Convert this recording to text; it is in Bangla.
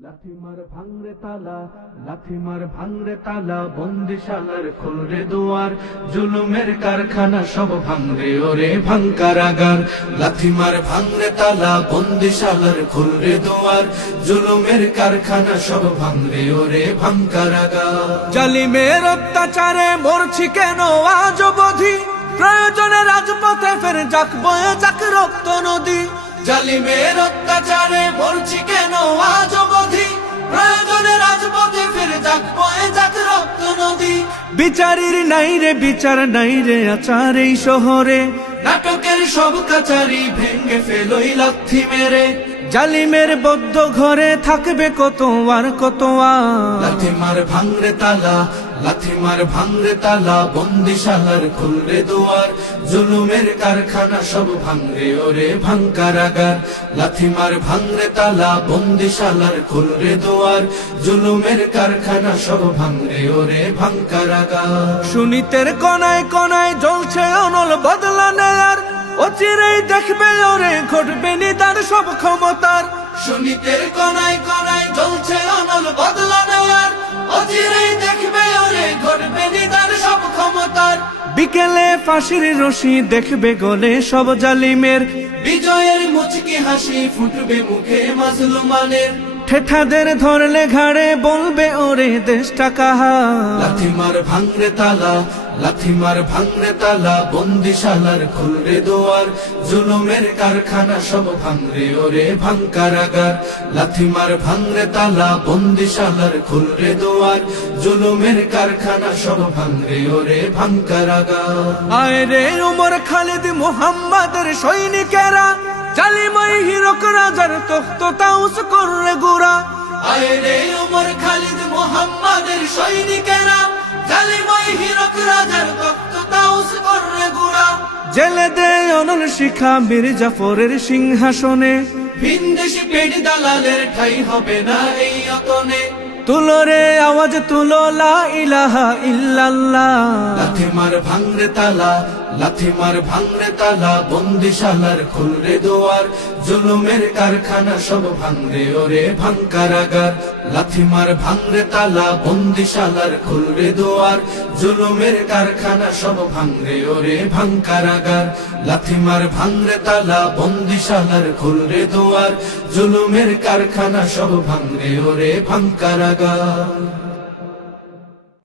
লাথি মার ভাঙরে তালা বন্দিশালার খুলরে দুয়ার জুলুমের কারখানা সব ভাঙরে ওরে ভাঙকারাগার লাথি মার ভাঙরে তালা বন্দিশালার খুলরে দুয়ার জুলুমের কারখানা সব ভাঙরে ওরে ভাঙকারাগার জালিমের অত্যাচারে মরছি কেন আজ অবধি প্রয়োজনে রাজপথে ফের যাক বয়ে যাক রক্ত নদী জালিমের অত্যাচারে মরছি কেন আজ অবধি প্রয়োজনে রাজপথে ফের যাক বয়ে যাক রক্ত নদী বিচারের নাই রে বিচার নাই রে আচার এই শহরে নাটকের সব কাচারি ভেঙ্গে ফেলোই লাথি মেরে জালিমের বদ্ধ ঘরে থাকবে কত আর কত লাথি মার ভাঙরে তালা লাথি মার ভাঙরে তালা বন্দিশালার খুলরে দুয়ার জুলুমের কারখানা সব ভাঙরে ওরে ভাঙকারাগার লাথি মার ভাঙরে তালা বন্দিশালার খুলরে দুয়ার জুলুমের কারখানা সব ভাঙরে ওরে ভাঙকারাগার সুনীতের কনায় কনায় জ্বলছে অনল বদলা নেয়ার অচিরেই দেখবে ওরে ঘটবে নিদার সব ক্ষমতার সুনীতের কনায় কনায় জ্বলছে অনল বদলা নেয়ার অচিরেই দেখবে ওরে ঘটবে নিদার সব ক্ষমতার বিকেলে ফাঁসির রশি দেখবে গলে সব জালিমের বিজয়ের মুচকি হাসি ফুটবে মুখে মাজলুমানের ঠেঠাদের ধরলে ঘাড়ে বলবে ওরে দেশটা কাহা লাথি মার ভাঙরে তালা লাথি মার ভাঙরে তালা বন্দিশালার খুলরে দুয়ার জুলুমের কারখানা সব ভাঙরে ওরে ভাঙকারাগার লাথি মার ভাঙরে তালা বন্দিশালার খুলরে দুয়ার জুলুমের কারখানা সব ভাঙরে ওরে ভাঙকারাগার আয় রে উমর খালিদ মুহাম্মাদের সৈনিকেরা জালিমাই হিরক রাজার তখ্ত তাউস কররে গুরা আয় রে উমর খালিদ মুহাম্মাদের সৈনিকেরা জালিমাই হিরক রাজার তখ্ত তাউস কররে গুরা জেলে দে অনল শিখা মীর জাফরের সিংহাসনে ভিনদেশি পেট দালালের ঠাই হবে না এই অতনে তুলো রে আওয়াজ তুলো লা ইলাহা ইল্লাল্লাহ লাথি মার ভাঙরে তালা লাথি মার ভাঙরে তালা বন্দিশালার খুলরে দুয়ার জুলুমের কারখানা সব ভাঙরে ওরে ভাঙকারাগার লাথি মার ভাঙরে তালা বন্দিশালার খুলরে দুয়ার জুলুমের কারখানা সব ভাঙরে ওরে ভাঙকারাগার লাথি মার ভাঙরে তালা বন্দিশালার খুলরে দুয়ার জুলুমের কারখানা সব ভাঙরে ওরে ভাঙকারাগার